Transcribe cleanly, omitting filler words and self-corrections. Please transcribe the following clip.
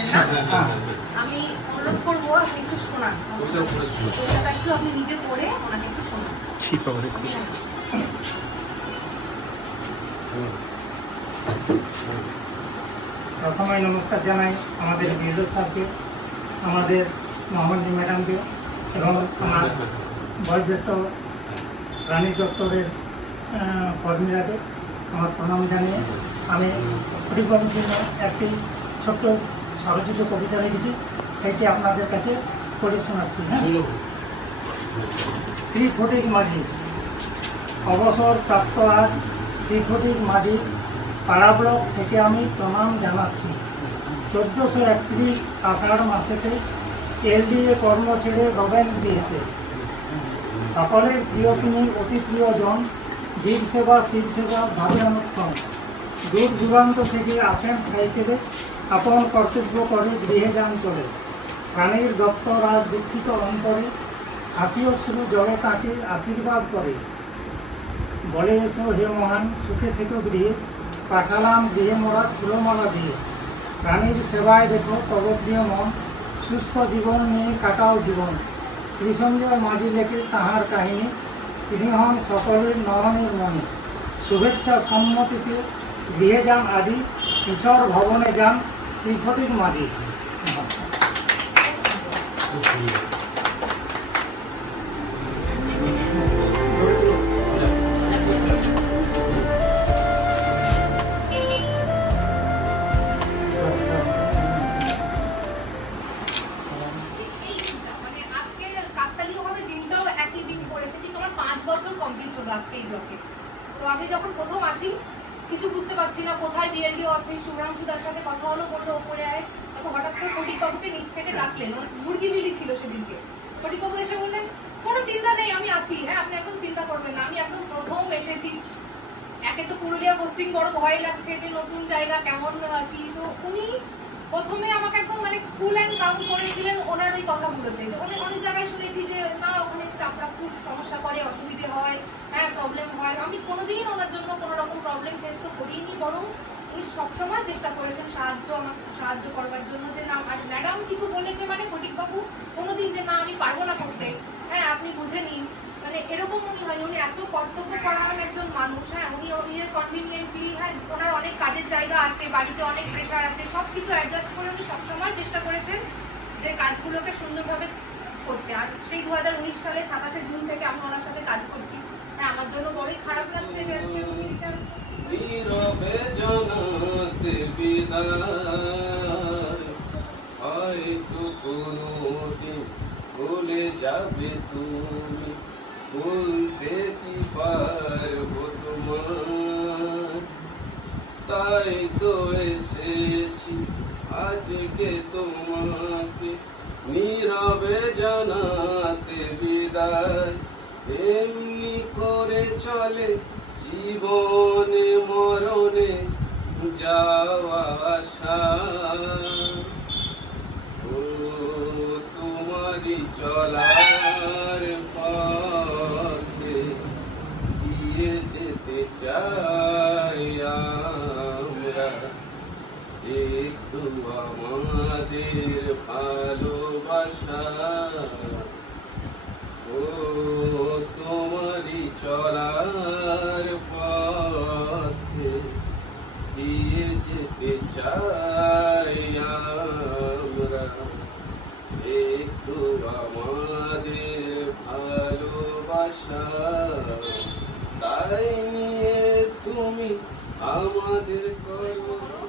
বলেছেন না? আমি অনুরোধ করবো আপনি একটু শোনান, কবিতাটা একটু আপনি নিজে পড়ে ওনাকে একটু শোনান। প্রথমে নমস্কার জানাই আমাদের বিরোধ স্যারকে, আমাদের মোহাম্মদী ম্যাডামকে এবং আমার বয়োজ্যেষ্ঠ রানী দপ্তরের কর্মীরাকে আমার প্রণাম জানিয়ে আমি ফটিকবাবুর জন্য একটি ছোট্ট স্বরচিত কবিতা লিখেছি, সেইটি আপনাদের কাছে পড়ে শোনাচ্ছি। হ্যাঁ, শ্রী ফটিক মাঝি অবসর প্রাপ্ত আজ শ্রী ফটিক মাঝি পাড়া ব্লক থেকে আমি প্রণাম জানাচ্ছি। 1431 আষাঢ় মাসেতে এলডিএ কর্ম ছেড়ে রবেন গৃহেতে। সকলের প্রিয় তিনি অতি প্রিয়জন, বীর সেবা শিব সেবা ভাবে অনুক্ষণ। দূর দূরান্ত থেকে আসেন সাইকেলে, আপন কর্তব্য করে গৃহে যান চলে। প্রাণীর দপ্তর আর দুঃখিত অন্তরে, হাসি অশ্রু জলে তাকে আশীর্বাদ করে। বলে এসো হে মহান, সুখে থেকো গৃহে, পাঠালাম গৃহে মোরা ফুলমালা দিয়ে। প্রাণীর সেবায় দেখো তব প্রিয় মন, সুস্থ জীবন নিয়ে কাটাও জীবন। শ্রীসঞ্জয় মাঝি লেখে তাহার কাহিনী, তিনি হন সকলের নয়নের মনে। শুভেচ্ছা সম্মতিতে গৃহে যান আদি, ঈশ্বর ভবনে যান শ্রী ফটিক মাঝি। আজকে এই ব্লকে তো আমি যখন প্রথম আসি কিছু বুঝতে পারছি না কোথায় বিএলডি অফিস, শুভ্রাংশুদার সাথে কথা হলো, বললো ওপরে আয়। তখন হঠাৎ করে ফটিকবাবুকে নিচ থেকে ডাকলেন, মুরগি বিলি ছিল সেদিনকে। ফটিকবাবু এসে বললেন কোনো চিন্তা নেই, আমি আছি, হ্যাঁ আপনি একদম চিন্তা করবেন না, আমি একদম প্রথম এসেছি। একে তো পুরুলিয়া পোস্টিং বড় ভয় লাগছে যে নতুন জায়গা কেমন কি। তো উনি প্রথমে আমাকে একদম মানে কুল অ্যান্ড কাম করেছিলেন ওনার ওই কথাগুলোতে। অনেক জায়গায় শুনেছি যে না ওখানে স্টাফরা খুব সমস্যা করে, অসুবিধে হয়, হ্যাঁ প্রবলেম হয়। আমি কোনোদিন ওনার জন্য কোনো রকম প্রবলেম ফেস তো করিনি, বরং উনি সবসময় চেষ্টা করেছেন সাহায্য করবার জন্য। যে না ম্যাডাম কিছু বলেছে মানে ফটিকবাবু কোনোদিন যে না আমি পারবো না করতে, হ্যাঁ আপনি বুঝে নিন, মানে এরকম উনি হয়নি। উনি এত কর্তব্য পরায়ণ একজন মানুষ। হ্যাঁ উনি নিজের কনভিনিয়েন্টলি, হ্যাঁ ওনার অনেক কাজের জায়গা আছে, বাড়িতে অনেক প্রেশার আছে, সব কিছু অ্যাডজাস্ট করে উনি সবসময় চেষ্টা করেছেন যে কাজগুলোকে সুন্দরভাবে করতে। আর সেই 2019 সালে 27শে জুন থেকে আমি ওনার সাথে কাজ করছি। হ্যাঁ আমার জন্য বড়ই খারাপ লাগছে যে আজকে উনি নীরবে জানাতে বিদায়, হয়তো কোনোদিন ভুলে যাবে তুমি, বলতে কি পারবো তোমার। তাই তো এসেছি আজকে তোমাকে নীরবে জানাতে বিদায়। এমনি করে চলে জীবনে মরণে যাওয়া আসা, ও তোমারই চলার পথে দিয়ে যেতে চাই আমরা। একটু আমাদের ভালোবাসা, ও তোমারই চলার পথে দিয়ে যেতে চাই আমরা। একটু আমাদের ভালোবাসা, তাই নিয়ে তুমি আমাদের করো।